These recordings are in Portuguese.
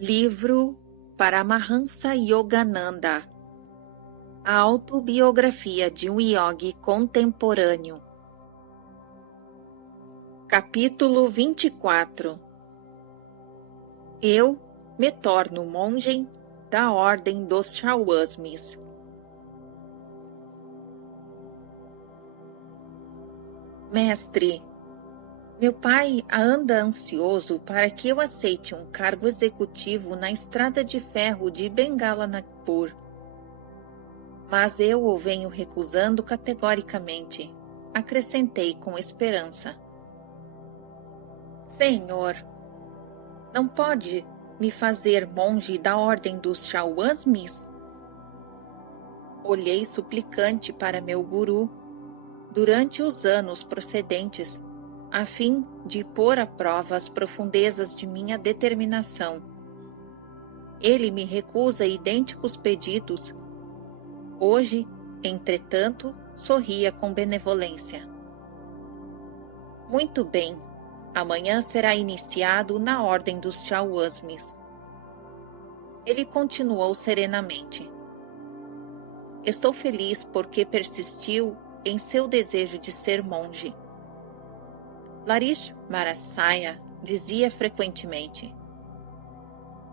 Livro Paramahansa Yogananda. A autobiografia de um yogi contemporâneo. Capítulo 24. Eu me torno monge da Ordem dos Chauasmis. Mestre, meu pai anda ansioso para que eu aceite um cargo executivo na estrada de ferro de Bengalanagpur. Mas eu o venho recusando categoricamente, acrescentei com esperança. Senhor, não pode me fazer monge da Ordem dos Chauasmis? Olhei suplicante para meu guru durante os anos procedentes, a fim de pôr à prova as profundezas de minha determinação. Ele me recusa idênticos pedidos. Hoje, entretanto, sorria com benevolência. Muito bem, amanhã será iniciado na Ordem dos Chauasmis. Ele continuou serenamente. Estou feliz porque persistiu em seu desejo de ser monge. Larish Marasaya dizia frequentemente: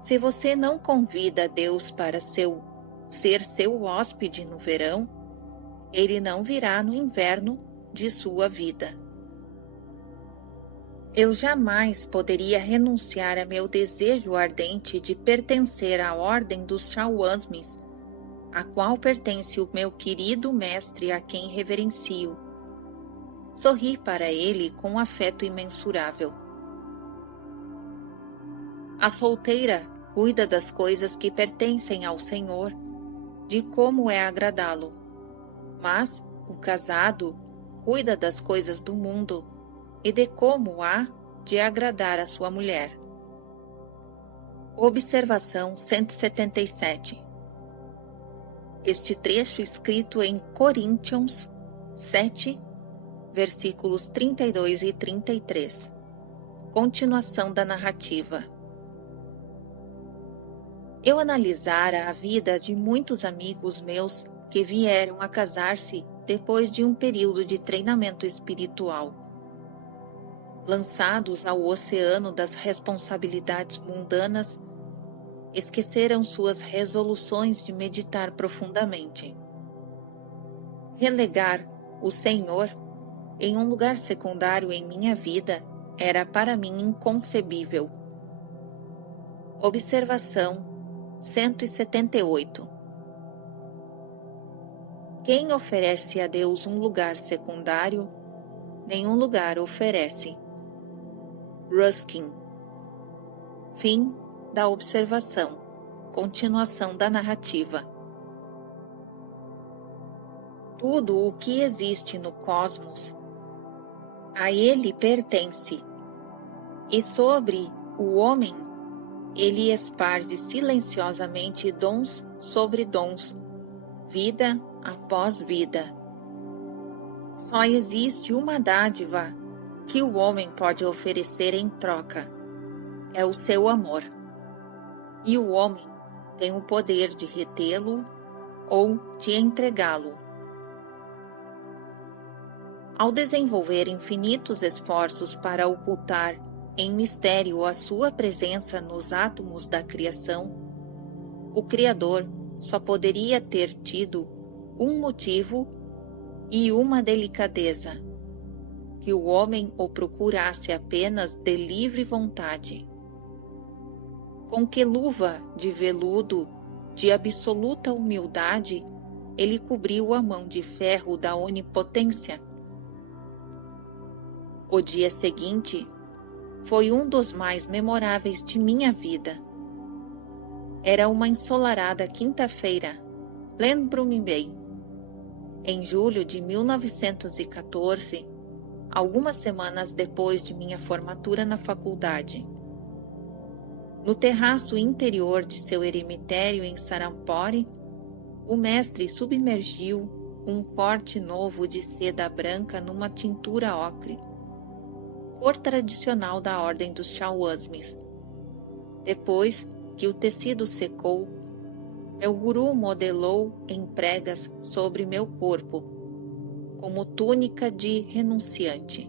se você não convida Deus para ser seu hóspede no verão, ele não virá no inverno de sua vida. Eu jamais poderia renunciar a meu desejo ardente de pertencer à Ordem dos Chauasmis, a qual pertence o meu querido mestre a quem reverencio. Sorri para ele com afeto imensurável. A solteira cuida das coisas que pertencem ao Senhor, de como é agradá-lo, mas o casado cuida das coisas do mundo e de como há de agradar a sua mulher. Observação 177. Este trecho escrito em Coríntios 7, versículos 32 e 33. Continuação da narrativa. Eu analisara a vida de muitos amigos meus que vieram a casar-se depois de um período de treinamento espiritual. Lançados ao oceano das responsabilidades mundanas, esqueceram suas resoluções de meditar profundamente. Relegar o Senhor em um lugar secundário em minha vida era para mim inconcebível. Observação 178. Quem oferece a Deus um lugar secundário, nenhum lugar oferece. Ruskin. Fim da observação. Continuação da narrativa. Tudo o que existe no cosmos a ele pertence, e sobre o homem ele esparze silenciosamente dons sobre dons, vida após vida. Só existe uma dádiva que o homem pode oferecer em troca: é o seu amor. E o homem tem o poder de retê-lo ou de entregá-lo. Ao desenvolver infinitos esforços para ocultar em mistério a sua presença nos átomos da criação, o Criador só poderia ter tido um motivo e uma delicadeza: que o homem o procurasse apenas de livre vontade. Com que luva de veludo de absoluta humildade ele cobriu a mão de ferro da onipotência. O dia seguinte foi um dos mais memoráveis de minha vida. Era uma ensolarada quinta-feira, lembro-me bem, em julho de 1914, algumas semanas depois de minha formatura na faculdade. No terraço interior de seu eremitério em Sarampore, o mestre submergiu um corte novo de seda branca numa tintura ocre, cor tradicional da Ordem dos Chauasmis. Depois que o tecido secou, meu guru modelou em pregas sobre meu corpo, como túnica de renunciante.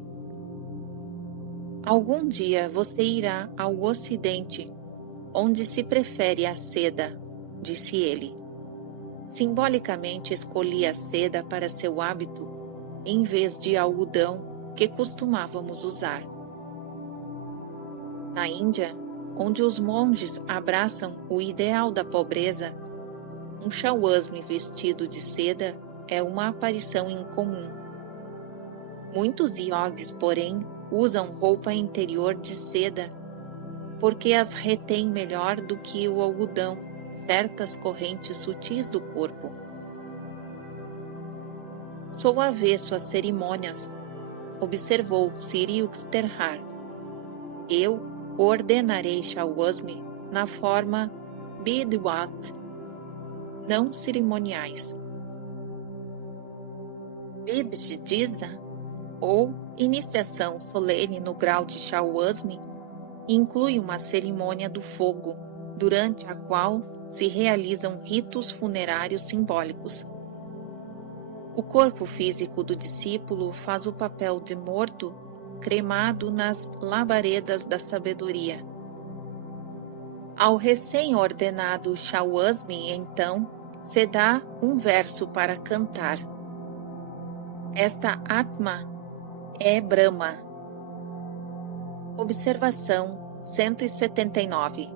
Algum dia você irá ao Ocidente, onde se prefere a seda, disse ele. Simbolicamente escolhi a seda para seu hábito, em vez de algodão que costumávamos usar. Na Índia, onde os monges abraçam o ideal da pobreza, um chauasme vestido de seda é uma aparição incomum. Muitos iogues, porém, usam roupa interior de seda porque as retém melhor do que o algodão certas correntes sutis do corpo. Sou avesso às cerimônias, observou Siri Uxterhar. Eu ordenarei chauasme na forma Bidwat, não cerimoniais. Bibdiza, ou iniciação solene no grau de chauasme, inclui uma cerimônia do fogo, durante a qual se realizam ritos funerários simbólicos. O corpo físico do discípulo faz o papel de morto cremado nas labaredas da sabedoria. Ao recém-ordenado chauasme, então, se dá um verso para cantar. Esta Atma é Brahma. Observação 179.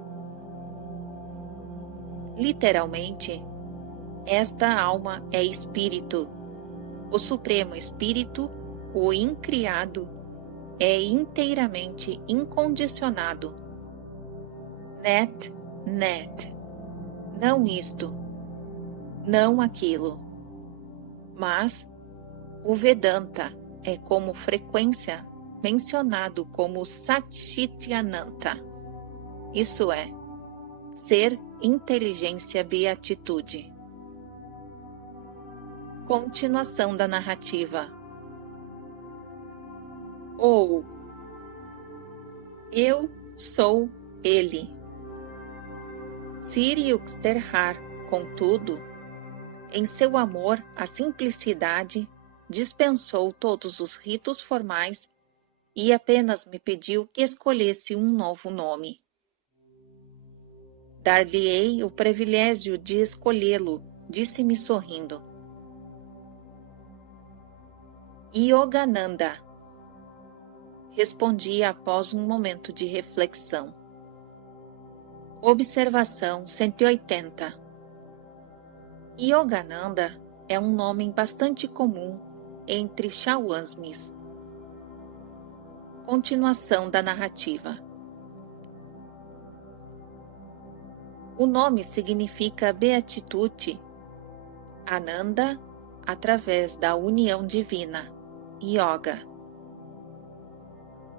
Literalmente, esta alma é espírito. O Supremo Espírito, o incriado, é inteiramente incondicionado. Net. Não isto, não aquilo. Mas o Vedanta é como frequência mencionado como Satchityananta. Isso é, ser, inteligência, beatitude. Continuação da narrativa. Ou eu sou ele. Siri Uxterhar, contudo, em seu amor à simplicidade, dispensou todos os ritos formais e apenas me pediu que escolhesse um novo nome. Dar-lhe-ei o privilégio de escolhê-lo, disse-me sorrindo. Yogananda, respondi após um momento de reflexão. Observação 180. Yogananda é um nome bastante comum entre chauasmes. Continuação da narrativa. O nome significa beatitude, Ananda, através da união divina, Yoga.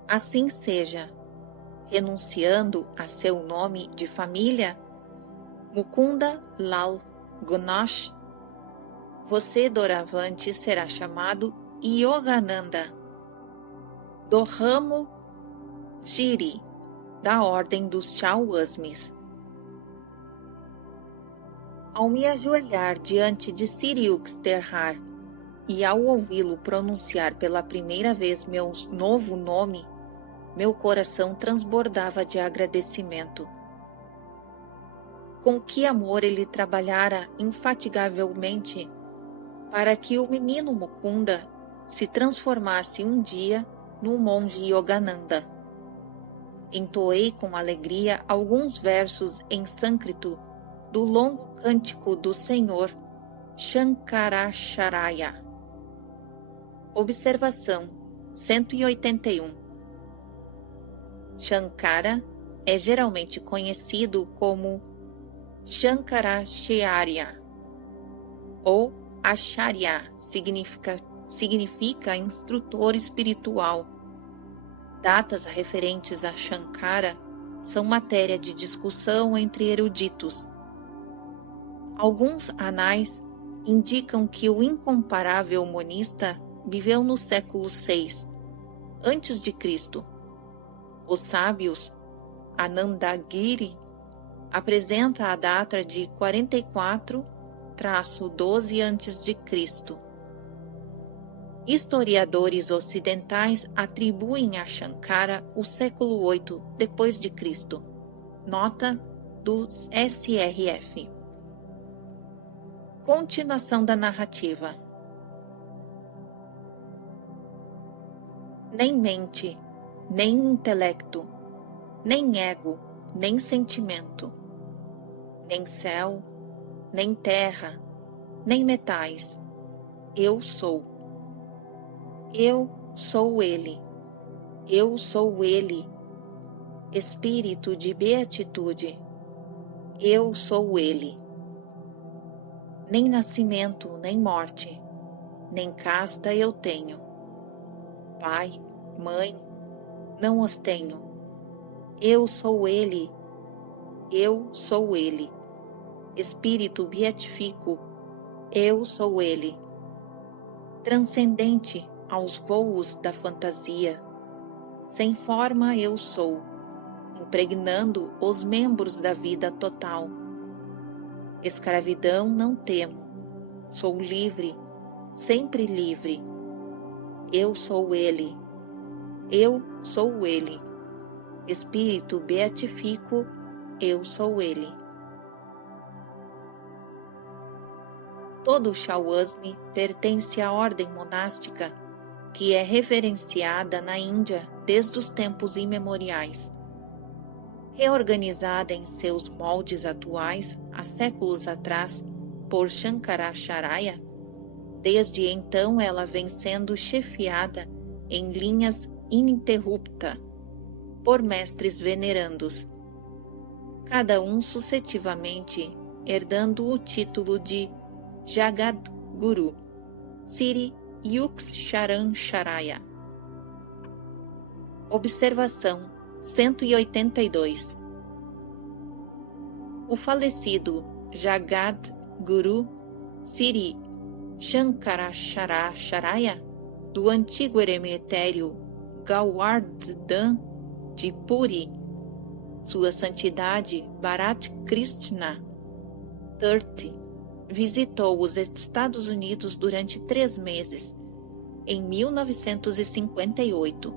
Assim seja, renunciando a seu nome de família, Mukunda Lal Ganesh, você doravante será chamado Yogananda, do ramo Giri, da ordem dos chauasmes. Ao me ajoelhar diante de Siri Uxterhar e ao ouvi-lo pronunciar pela primeira vez meu novo nome, meu coração transbordava de agradecimento. Com que amor ele trabalhara infatigavelmente para que o menino Mukunda se transformasse um dia no monge Yogananda. Entoei com alegria alguns versos em sânscrito do longo cântico do Senhor Shankaracharya. Observação 181. Shankara é geralmente conhecido como Shankaracharya ou Acharya, significa instrutor espiritual. Datas referentes a Shankara são matéria de discussão entre eruditos. Alguns anais indicam que o incomparável monista viveu no século VI, antes de Cristo. Os sábios Anandagiri apresenta a data de 44-12 a.C. Historiadores ocidentais atribuem a Shankara o século 8 depois de Cristo. Nota do SRF. Continuação da narrativa. Nem mente, nem intelecto, nem ego, nem sentimento, nem céu, nem terra, nem metais. Eu sou. Eu sou Ele. Eu sou Ele. Espírito de beatitude. Eu sou Ele. Nem nascimento, nem morte, nem casta eu tenho. Pai, mãe, não os tenho. Eu sou Ele. Eu sou Ele. Espírito beatifico. Eu sou Ele. Transcendente aos voos da fantasia. Sem forma eu sou, impregnando os membros da vida total. Escravidão não temo. Sou livre, sempre livre. Eu sou Ele. Eu sou Ele. Espírito beatifico, eu sou Ele. Todo Shawasmi pertence à ordem monástica que é reverenciada na Índia desde os tempos imemoriais. Reorganizada em seus moldes atuais há séculos atrás por Shankaracharya, desde então ela vem sendo chefiada em linhas ininterrupta por mestres venerandos, cada um sucessivamente herdando o título de Jagadguru, Sri Yuksharan-Charaya. Observação 182. O falecido Jagadguru Sri Shankaracharya, do antigo eremitério Govardhan de Puri, Sua Santidade Bharat Krishna III, visitou os Estados Unidos durante 3 meses, em 1958.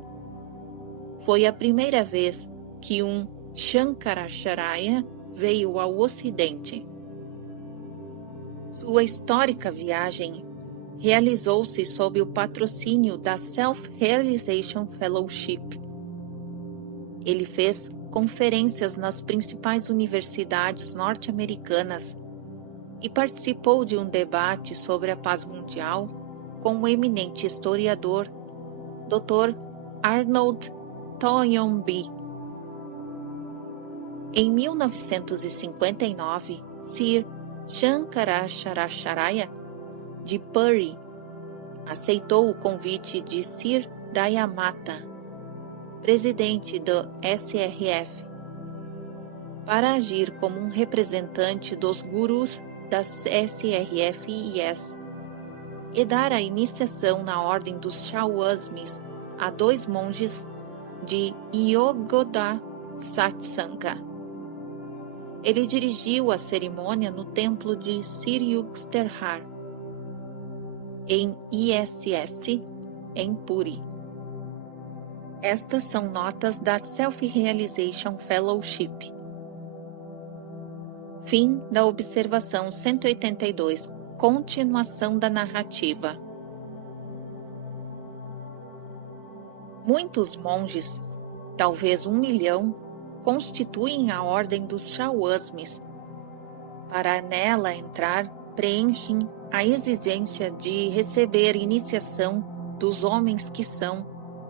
Foi a primeira vez que um Shankaracharya veio ao Ocidente. Sua histórica viagem realizou-se sob o patrocínio da Self-Realization Fellowship. Ele fez conferências nas principais universidades norte-americanas e participou de um debate sobre a paz mundial com o eminente historiador Dr. Arnold Toynbee. Em 1959, Sir Shankaracharya de Puri aceitou o convite de Sir Dayamata, presidente do SRF, para agir como um representante dos gurus das SRF-IS e dar a iniciação na ordem dos Shawasmis a 2 monges de Yogoda Satsanga. Ele dirigiu a cerimônia no templo de Sri Yuksthar, em ISS, em Puri. Estas são notas da Self-Realization Fellowship. Fim da observação 182. Continuação da narrativa. Muitos monges, talvez 1 milhão, constituem a ordem dos Shawasmis. Para nela entrar, preenchem a exigência de receber iniciação dos homens que são,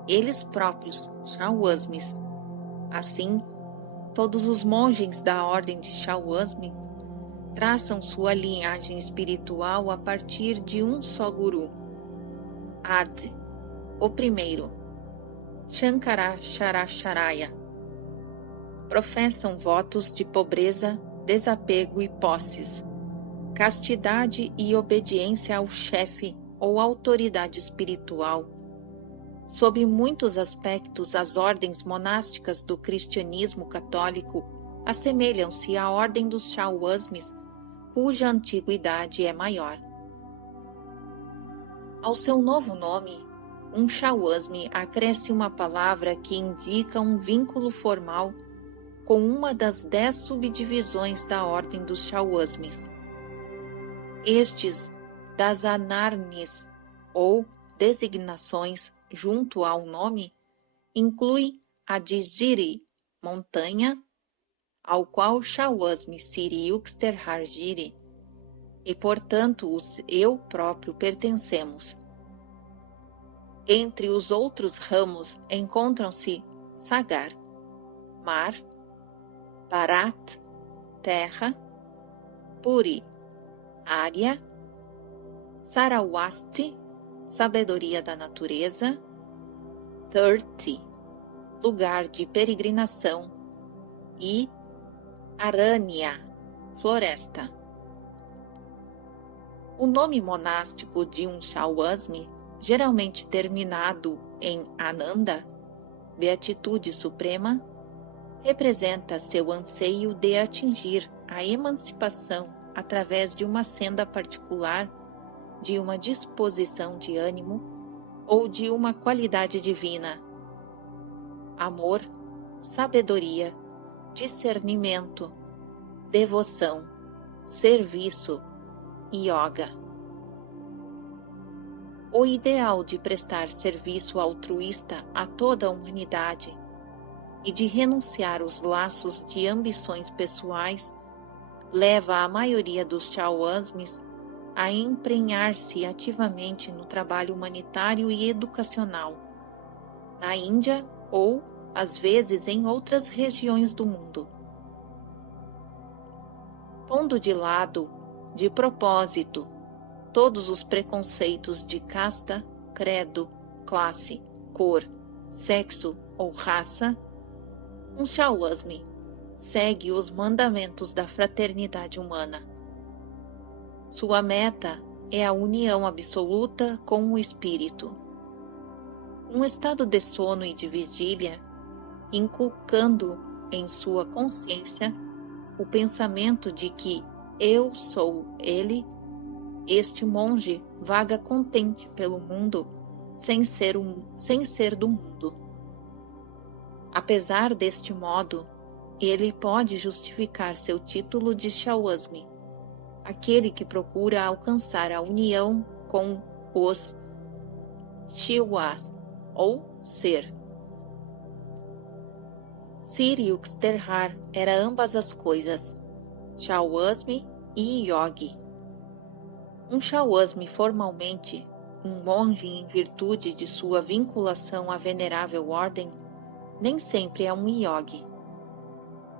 eles próprios, Shawasmis. Assim, todos os monges da ordem de Shawasmi traçam sua linhagem espiritual a partir de um só guru, Ad, o primeiro, Shankaracharya. Professam votos de pobreza, desapego e posses, castidade e obediência ao chefe ou autoridade espiritual. Sob muitos aspectos, as ordens monásticas do cristianismo católico assemelham-se à ordem dos Shawasmis, cuja antiguidade é maior. Ao seu novo nome, um Shawasmi acresce uma palavra que indica um vínculo formal com uma das 10 subdivisões da ordem dos Shawasmis. Estes das Anarnis, ou designações junto ao nome, inclui a de Giri, montanha, ao qual Shawasmi Siri Yuxterhar Giri, e portanto eu próprio pertencemos. Entre os outros ramos encontram-se Sagar, mar, Bharat, terra, Puri, área, Sarawasti, sabedoria da natureza, Tirthi, lugar de peregrinação, e Aranya, floresta. O nome monástico de um Shawasmi, geralmente terminado em Ananda, beatitude suprema, representa seu anseio de atingir a emancipação através de uma senda particular, de uma disposição de ânimo ou de uma qualidade divina. Amor, sabedoria, discernimento, devoção, serviço, yoga. O ideal de prestar serviço altruísta a toda a humanidade e de renunciar aos laços de ambições pessoais leva a maioria dos Shawasmis a emprenhar-se ativamente no trabalho humanitário e educacional, na Índia ou, às vezes, em outras regiões do mundo. Pondo de lado, de propósito, todos os preconceitos de casta, credo, classe, cor, sexo ou raça, um Shawasmi segue os mandamentos da fraternidade humana. Sua meta é a união absoluta com o espírito. Um estado de sono e de vigília, inculcando em sua consciência o pensamento de que eu sou ele, este monge vaga contente pelo mundo sem ser do mundo. Apesar deste modo, ele pode justificar seu título de Shawasmi, aquele que procura alcançar a união com os Shiwas, ou ser. Siri Yuxterhar era ambas as coisas, Shawasmi e Yogi. Um Shawasmi formalmente, um monge em virtude de sua vinculação à venerável ordem, nem sempre é um Yogi.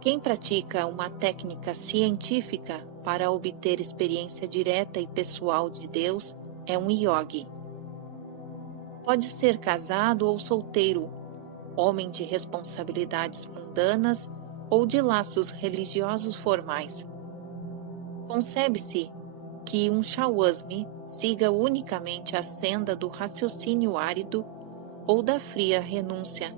Quem pratica uma técnica científica para obter experiência direta e pessoal de Deus é um Yogi. Pode ser casado ou solteiro, homem de responsabilidades mundanas ou de laços religiosos formais. Concebe-se que um Shawasmi siga unicamente a senda do raciocínio árido ou da fria renúncia,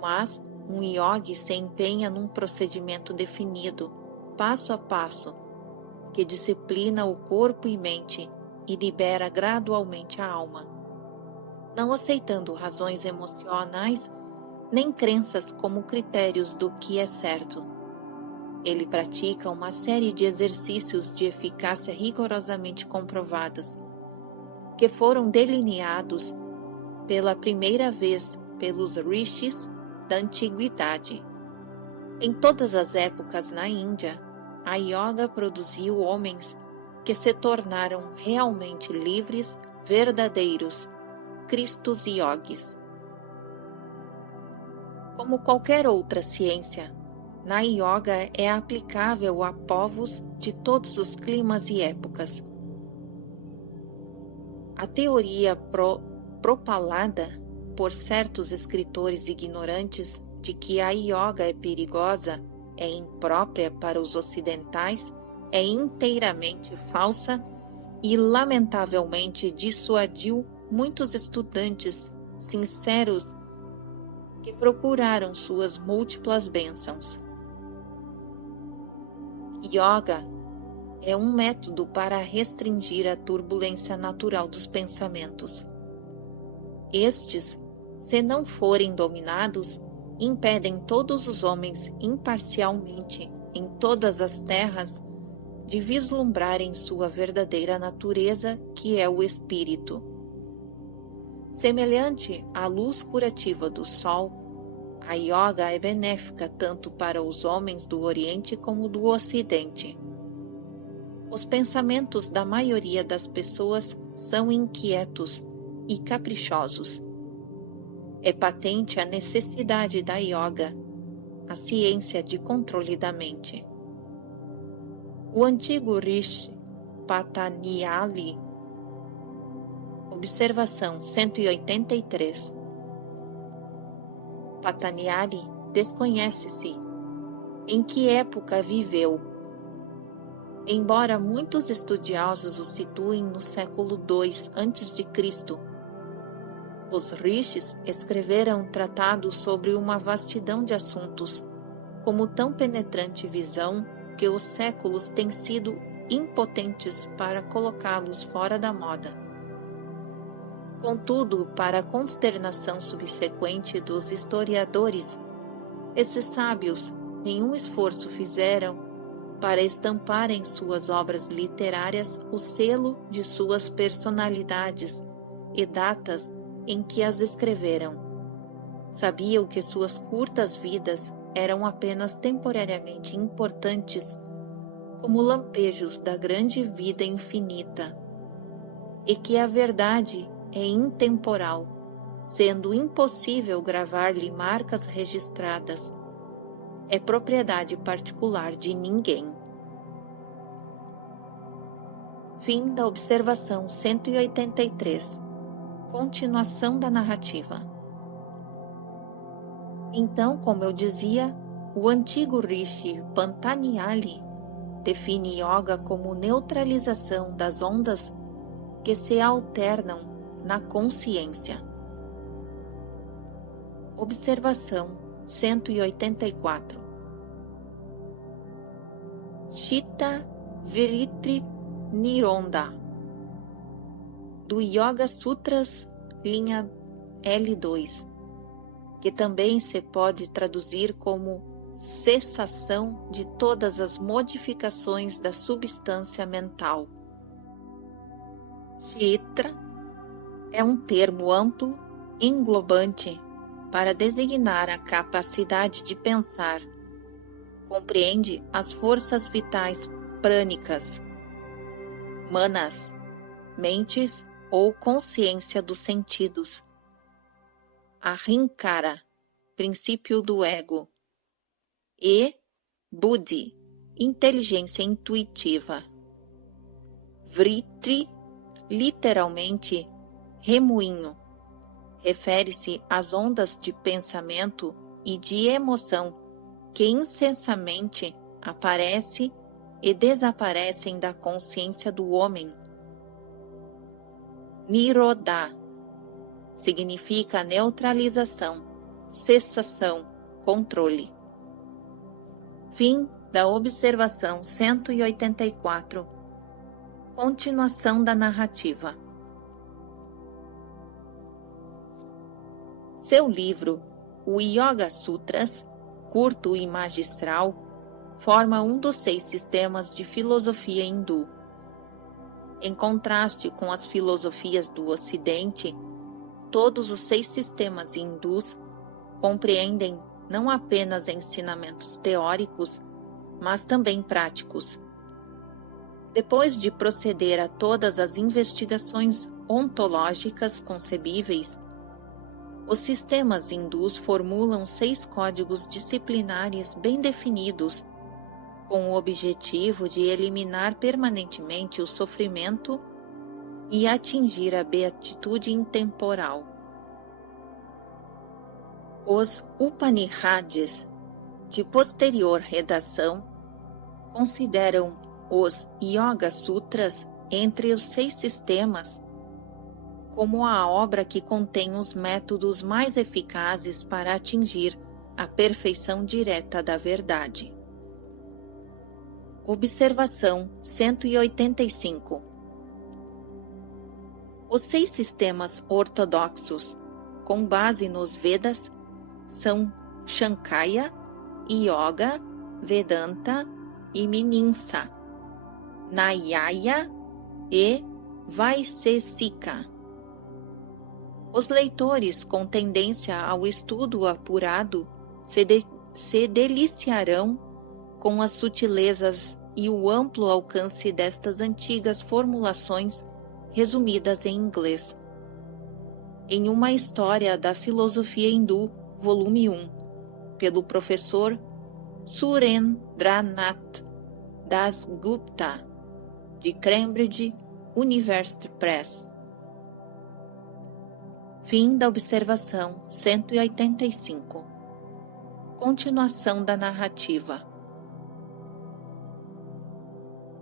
mas um yogi se empenha num procedimento definido, passo a passo, que disciplina o corpo e mente e libera gradualmente a alma, não aceitando razões emocionais nem crenças como critérios do que é certo. Ele pratica uma série de exercícios de eficácia rigorosamente comprovadas, que foram delineados pela primeira vez pelos rishis da antiguidade. Em todas as épocas na Índia, a yoga produziu homens que se tornaram realmente livres, verdadeiros, Cristos yogis. Como qualquer outra ciência, na yoga é aplicável a povos de todos os climas e épocas. A teoria propalada por certos escritores ignorantes de que a yoga é perigosa, é imprópria para os ocidentais, é inteiramente falsa e, lamentavelmente, dissuadiu muitos estudantes sinceros que procuraram suas múltiplas bênçãos. Yoga é um método para restringir a turbulência natural dos pensamentos. Estes, se não forem dominados, impedem todos os homens imparcialmente em todas as terras de vislumbrarem sua verdadeira natureza, que é o espírito. Semelhante à luz curativa do sol, a yoga é benéfica tanto para os homens do Oriente como do Ocidente. Os pensamentos da maioria das pessoas são inquietos e caprichosos. É patente a necessidade da yoga, a ciência de controle da mente. O antigo Rishi Patanjali, observação 183. Patanjali desconhece-se em que época viveu, embora muitos estudiosos o situem no século II a.C. Os rishis escreveram tratados sobre uma vastidão de assuntos, como tão penetrante visão que os séculos têm sido impotentes para colocá-los fora da moda. Contudo, para a consternação subsequente dos historiadores, esses sábios nenhum esforço fizeram para estampar em suas obras literárias o selo de suas personalidades e datas em que as escreveram. Sabiam que suas curtas vidas eram apenas temporariamente importantes, como lampejos da grande vida infinita, e que a verdade é intemporal, sendo impossível gravar-lhe marcas registradas. É propriedade particular de ninguém. Fim da observação 183. Continuação da narrativa. Então, como eu dizia, o antigo Rishi Patanjali define yoga como neutralização das ondas que se alternam na consciência. Observação 184. Chitta Vritti Nironda, do Yoga Sutras, linha L2, que também se pode traduzir como cessação de todas as modificações da substância mental. Chitta é um termo amplo, englobante, para designar a capacidade de pensar. Compreende as forças vitais prânicas, manas, mentes ou consciência dos sentidos. Ahankara, princípio do ego. E Buddhi, inteligência intuitiva. Vritti, literalmente, remoinho, refere-se às ondas de pensamento e de emoção que incessantemente aparecem e desaparecem da consciência do homem. Nirodha significa neutralização, cessação, controle. Fim da observação 184. Continuação da narrativa. Seu livro, o Yoga Sutras, curto e magistral, forma um dos 6 sistemas de filosofia hindu. Em contraste com as filosofias do Ocidente, todos os 6 sistemas hindus compreendem não apenas ensinamentos teóricos, mas também práticos. Depois de proceder a todas as investigações ontológicas concebíveis, os sistemas hindus formulam 6 códigos disciplinares bem definidos, com o objetivo de eliminar permanentemente o sofrimento e atingir a beatitude intemporal. Os Upanishads, de posterior redação, consideram os Yoga Sutras entre os 6 sistemas como a obra que contém os métodos mais eficazes para atingir a perfeição direta da verdade. Observação 185. Os 6 sistemas ortodoxos, com base nos Vedas, são Shankaya, Yoga, Vedanta e Mimamsa, Nyaya e Vaisesika. Os leitores com tendência ao estudo apurado se deliciarão com as sutilezas e o amplo alcance destas antigas formulações resumidas em inglês. Em Uma História da Filosofia Hindu, volume 1, pelo professor Surendranath Dasgupta, de Cambridge University Press. Fim da observação 185. Continuação da narrativa.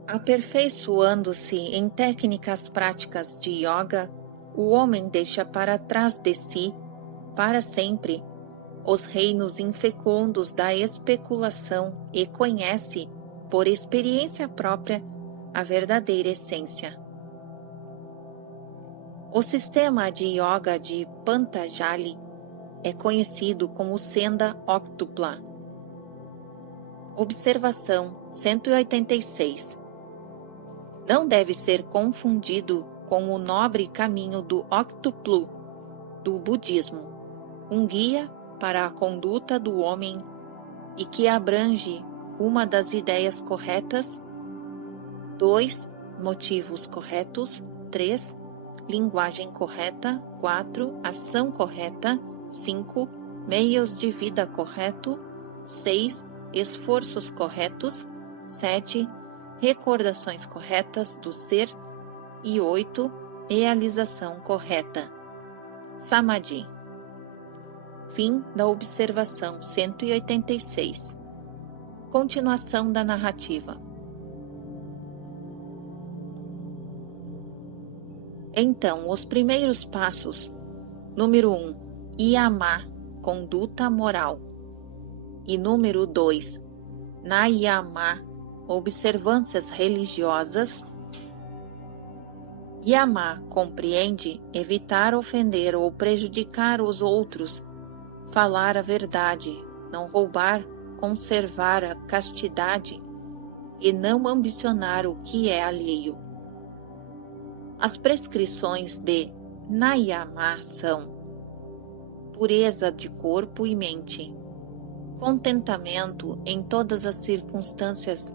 Aperfeiçoando-se em técnicas práticas de yoga, o homem deixa para trás de si, para sempre, os reinos infecundos da especulação e conhece, por experiência própria, a verdadeira essência. O sistema de yoga de Patanjali é conhecido como Senda Octupla. Observação 186. Não deve ser confundido com o nobre caminho do Octuplo do budismo, um guia para a conduta do homem e que abrange uma das ideias corretas, 2. Motivos corretos, 3. Linguagem correta, 4. Ação correta, 5. Meios de vida correto, 6. Esforços corretos, 7. Recordações corretas do ser e 8. Realização correta. Samadhi. Fim da observação 186. Continuação da narrativa. Então, os primeiros passos. Número 1. Yama, conduta moral. E número 2. Nayama, observâncias religiosas. Yama compreende evitar ofender ou prejudicar os outros, falar a verdade, não roubar, conservar a castidade e não ambicionar o que é alheio. As prescrições de Nayama são pureza de corpo e mente, contentamento em todas as circunstâncias,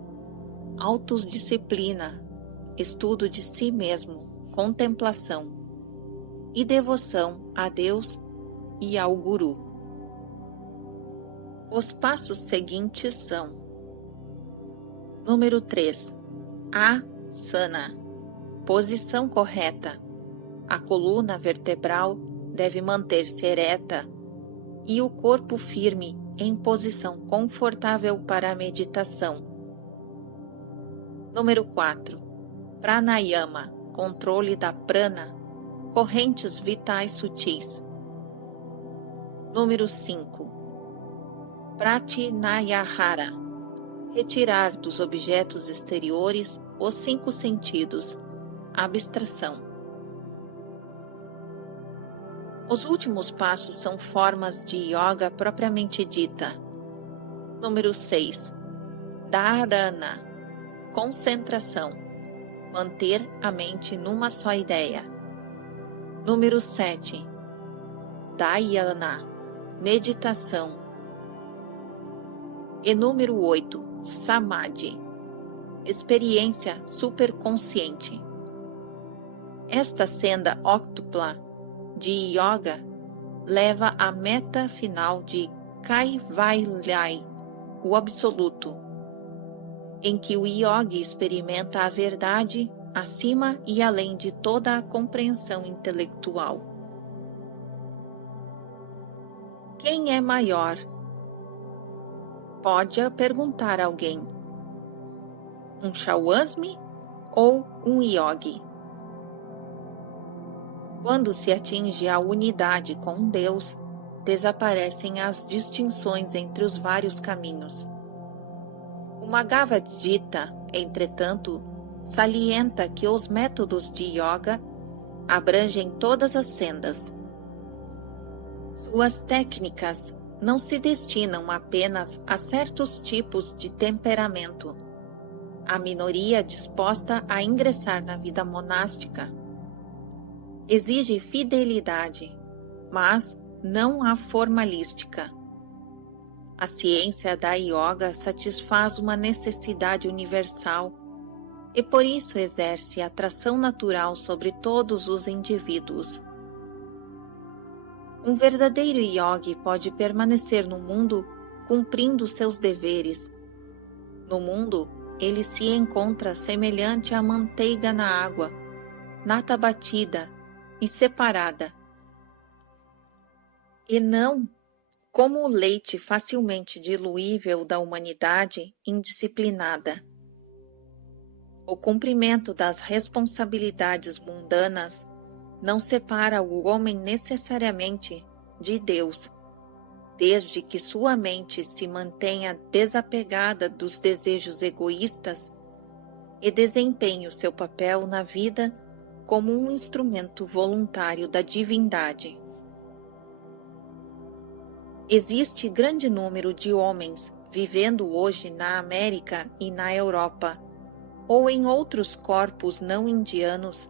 autodisciplina, estudo de si mesmo, contemplação e devoção a Deus e ao Guru. Os passos seguintes são: número 3. Asana, posição correta. A coluna vertebral deve manter-se ereta e o corpo firme em posição confortável para a meditação. Número 4. Pranayama, controle da prana, correntes vitais sutis. Número 5. Pratinayahara, retirar dos objetos exteriores os 5 sentidos, abstração. Os últimos passos são formas de yoga propriamente dita. Número 6. Dharana, concentração, manter a mente numa só ideia. Número 7. Dhyana, meditação. E número 8. Samadhi, experiência superconsciente. Esta senda octupla de yoga leva à meta final de Kaivalya, o absoluto, em que o yogi experimenta a verdade acima e além de toda a compreensão intelectual. Quem é maior? Pode perguntar a alguém. Um Shawasmi ou um yogi? Quando se atinge a unidade com Deus, desaparecem as distinções entre os vários caminhos. O Bhagavad Gita, entretanto, salienta que os métodos de yoga abrangem todas as sendas. Suas técnicas não se destinam apenas a certos tipos de temperamento, a minoria disposta a ingressar na vida monástica. Exige fidelidade, mas não a formalística. A ciência da yoga satisfaz uma necessidade universal e por isso exerce atração natural sobre todos os indivíduos. Um verdadeiro yogi pode permanecer no mundo cumprindo seus deveres. No mundo, ele se encontra semelhante à manteiga na água, nata batida e separada, e não como o leite facilmente diluível da humanidade indisciplinada. O cumprimento das responsabilidades mundanas não separa o homem necessariamente de Deus, desde que sua mente se mantenha desapegada dos desejos egoístas e desempenhe o seu papel na vida como um instrumento voluntário da divindade. Existe grande número de homens vivendo hoje na América e na Europa, ou em outros corpos não indianos,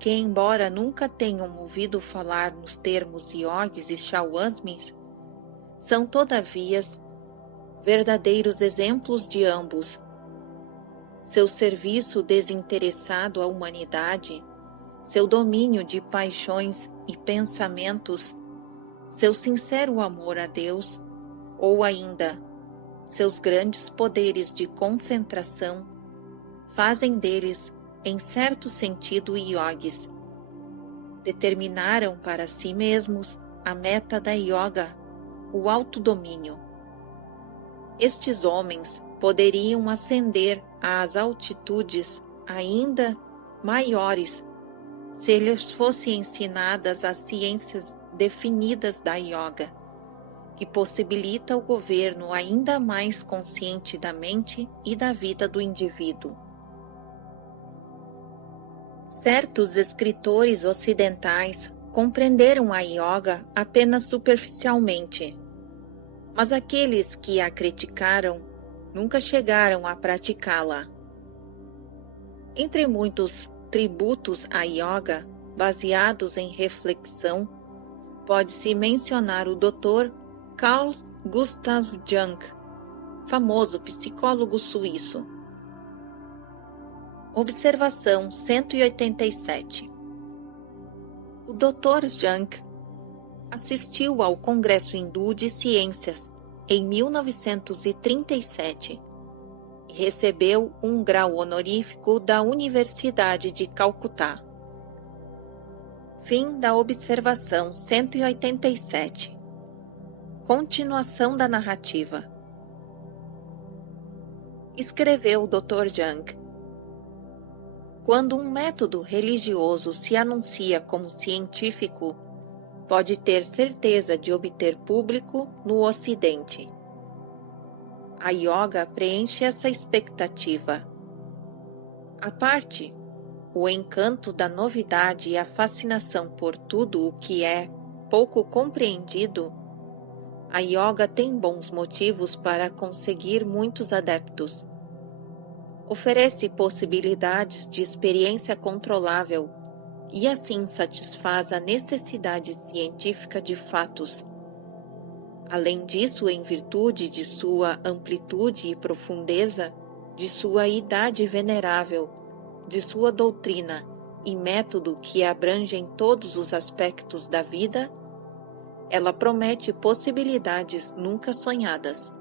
que, embora nunca tenham ouvido falar nos termos yogis e shawasmis, são todavia verdadeiros exemplos de ambos. Seu serviço desinteressado à humanidade, seu domínio de paixões e pensamentos, seu sincero amor a Deus, ou ainda seus grandes poderes de concentração, fazem deles, em certo sentido, yogis. Determinaram para si mesmos a meta da yoga, o autodomínio. Estes homens poderiam ascender às altitudes ainda maiores se lhes fossem ensinadas as ciências definidas da yoga, que possibilita o governo ainda mais consciente da mente e da vida do indivíduo. Certos escritores ocidentais compreenderam a yoga apenas superficialmente, mas aqueles que a criticaram nunca chegaram a praticá-la. Entre muitos tributos à yoga, baseados em reflexão, pode-se mencionar o Dr. Carl Gustav Jung, famoso psicólogo suíço. Observação 187. O Dr. Jung assistiu ao Congresso Hindu de Ciências em 1937 e recebeu um grau honorífico da Universidade de Calcutá. Fim da observação 187. Continuação da narrativa. Escreveu o Dr. Jung. Quando um método religioso se anuncia como científico, pode ter certeza de obter público no Ocidente. A yoga preenche essa expectativa. À parte o encanto da novidade e a fascinação por tudo o que é pouco compreendido, a yoga tem bons motivos para conseguir muitos adeptos. Oferece possibilidades de experiência controlável e assim satisfaz a necessidade científica de fatos. Além disso, em virtude de sua amplitude e profundeza, de sua idade venerável, de sua doutrina e método que abrangem todos os aspectos da vida, ela promete possibilidades nunca sonhadas.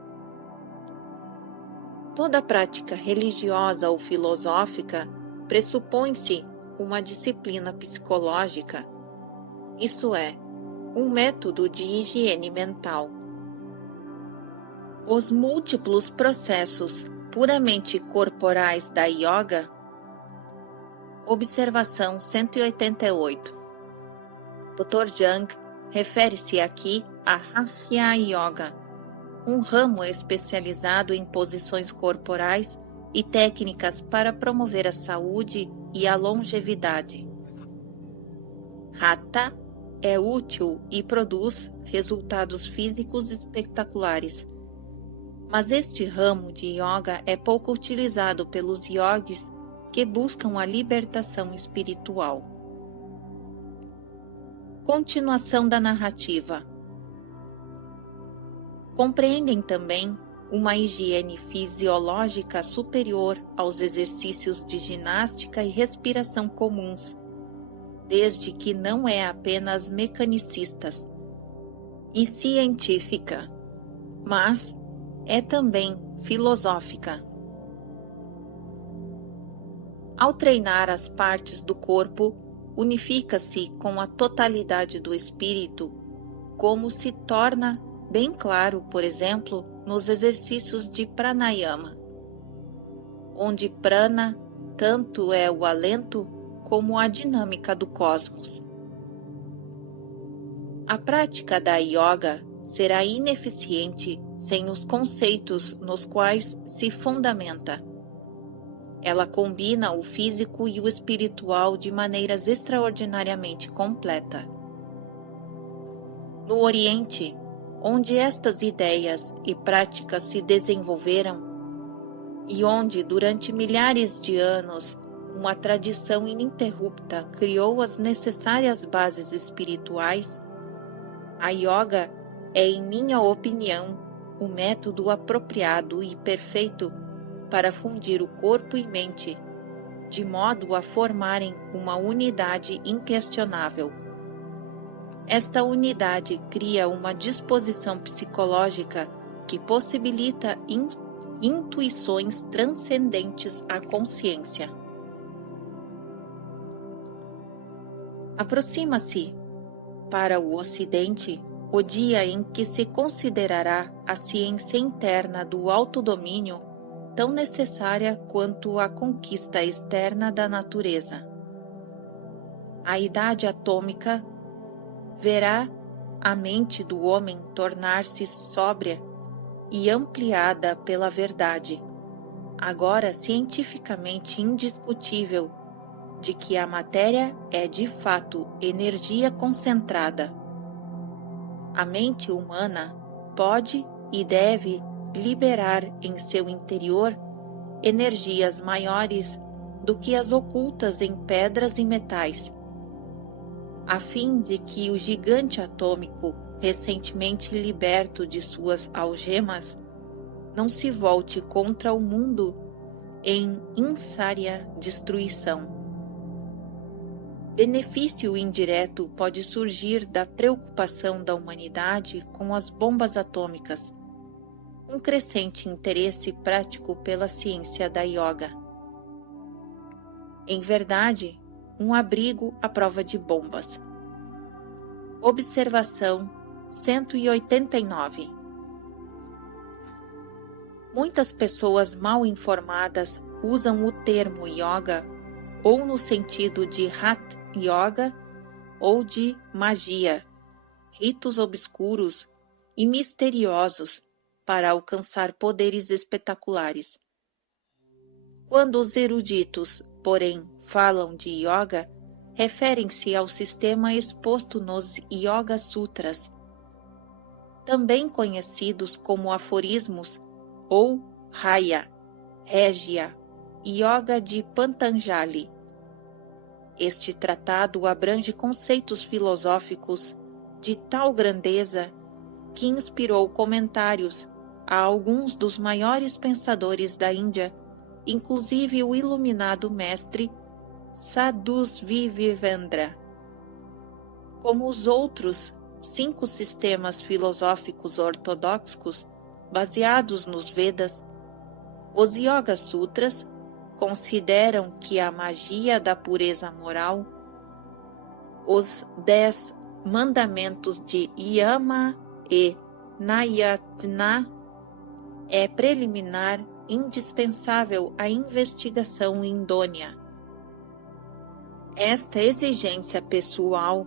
Toda prática religiosa ou filosófica pressupõe-se uma disciplina psicológica, isso é, um método de higiene mental. Os múltiplos processos puramente corporais da yoga. Observação 188. Dr. Jung refere-se aqui a Hatha Yoga, um ramo especializado em posições corporais e técnicas para promover a saúde e a longevidade. Hatha é útil e produz resultados físicos espetaculares, mas este ramo de yoga é pouco utilizado pelos yogis que buscam a libertação espiritual. Continuação da narrativa. Compreendem também uma higiene fisiológica superior aos exercícios de ginástica e respiração comuns, desde que não é apenas mecanicistas e científica, mas é também filosófica. Ao treinar as partes do corpo, unifica-se com a totalidade do espírito, como se torna bem claro, por exemplo, nos exercícios de pranayama, onde prana tanto é o alento como a dinâmica do cosmos. A prática da yoga será ineficiente sem os conceitos nos quais se fundamenta. Ela combina o físico e o espiritual de maneiras extraordinariamente completa. No Oriente, onde estas ideias e práticas se desenvolveram e onde, durante milhares de anos, uma tradição ininterrupta criou as necessárias bases espirituais, a yoga é, em minha opinião, o método apropriado e perfeito para fundir o corpo e mente, de modo a formarem uma unidade inquestionável. Esta unidade cria uma disposição psicológica que possibilita intuições transcendentes à consciência. Aproxima-se, para o Ocidente, o dia em que se considerará a ciência interna do autodomínio tão necessária quanto a conquista externa da natureza. A idade atômica verá a mente do homem tornar-se sóbria e ampliada pela verdade, agora cientificamente indiscutível, de que a matéria é de fato energia concentrada. A mente humana pode e deve liberar em seu interior energias maiores do que as ocultas em pedras e metais, a fim de que o gigante atômico, recentemente liberto de suas algemas, não se volte contra o mundo em insária destruição. Benefício indireto pode surgir da preocupação da humanidade com as bombas atômicas, um crescente interesse prático pela ciência da yoga. Em verdade, um abrigo à prova de bombas. Observação 189. Muitas pessoas mal informadas usam o termo yoga ou no sentido de Hatha Yoga ou de magia, ritos obscuros e misteriosos para alcançar poderes espetaculares. Quando os eruditos, porém, falam de yoga, referem-se ao sistema exposto nos Yoga Sutras, também conhecidos como aforismos ou Raya, Régia, Yoga de Patanjali. Este tratado abrange conceitos filosóficos de tal grandeza que inspirou comentários a alguns dos maiores pensadores da Índia, inclusive o iluminado mestre Sadhusvivendra. Como os outros 5 sistemas filosóficos ortodoxos baseados nos Vedas, os Yoga Sutras consideram que a magia da pureza moral, os 10 mandamentos de Yama e Nayatna, é preliminar indispensável à investigação idônea. Esta exigência pessoal,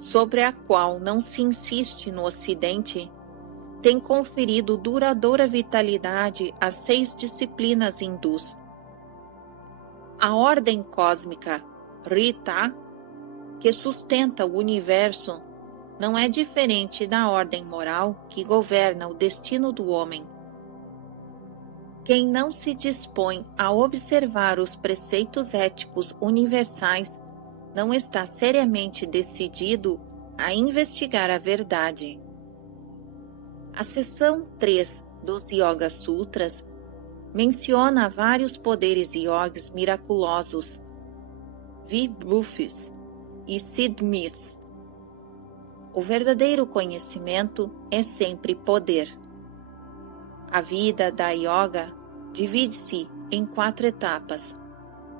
sobre a qual não se insiste no Ocidente, tem conferido duradoura vitalidade às 6 disciplinas hindus. A ordem cósmica Rita, que sustenta o universo, não é diferente da ordem moral que governa o destino do homem. Quem não se dispõe a observar os preceitos éticos universais não está seriamente decidido a investigar a verdade. A seção 3 dos Yoga Sutras menciona vários poderes yogis miraculosos, vibhufis e siddhis. O verdadeiro conhecimento é sempre poder. A vida da yoga divide-se em 4 etapas,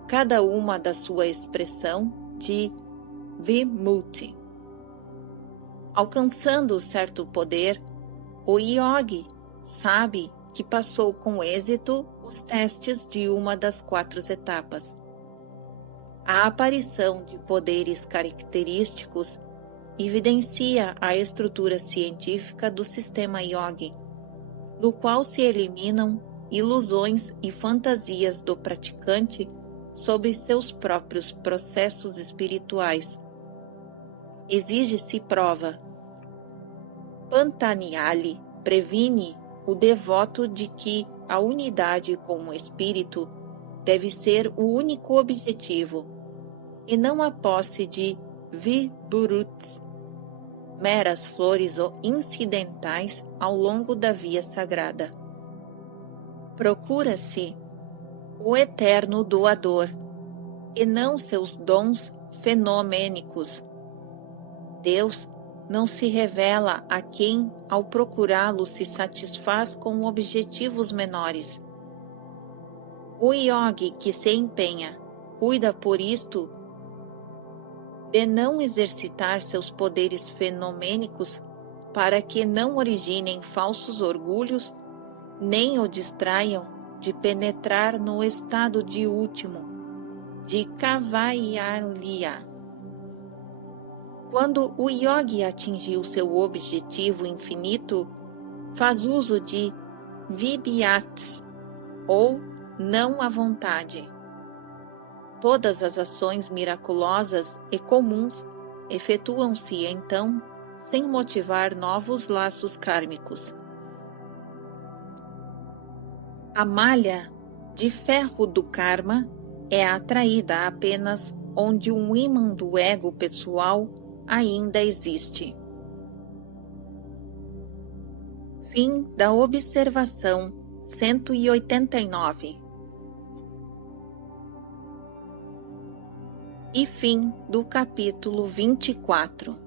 cada uma da sua expressão de vimutti. Alcançando certo poder, o yogi sabe que passou com êxito os testes de uma das 4 etapas. A aparição de poderes característicos evidencia a estrutura científica do sistema yogi, no qual se eliminam ilusões e fantasias do praticante sobre seus próprios processos espirituais. Exige-se prova. Patanjali previne o devoto de que a unidade com o espírito deve ser o único objetivo, e não a posse de vibhutis, meras flores ou incidentais ao longo da via sagrada. Procura-se o eterno doador, e não seus dons fenomênicos. Deus não se revela a quem, ao procurá-lo, se satisfaz com objetivos menores. O yogi que se empenha, cuida por isto de não exercitar seus poderes fenomênicos para que não originem falsos orgulhos, nem o distraiam de penetrar no estado de último, de Kavaiyalya. Quando o yogi atingiu seu objetivo infinito, faz uso de vibhyats, ou não à vontade. Todas as ações miraculosas e comuns efetuam-se então sem motivar novos laços kármicos. A malha de ferro do karma é atraída apenas onde um ímã do ego pessoal ainda existe. Fim da observação 189. E fim do capítulo 24.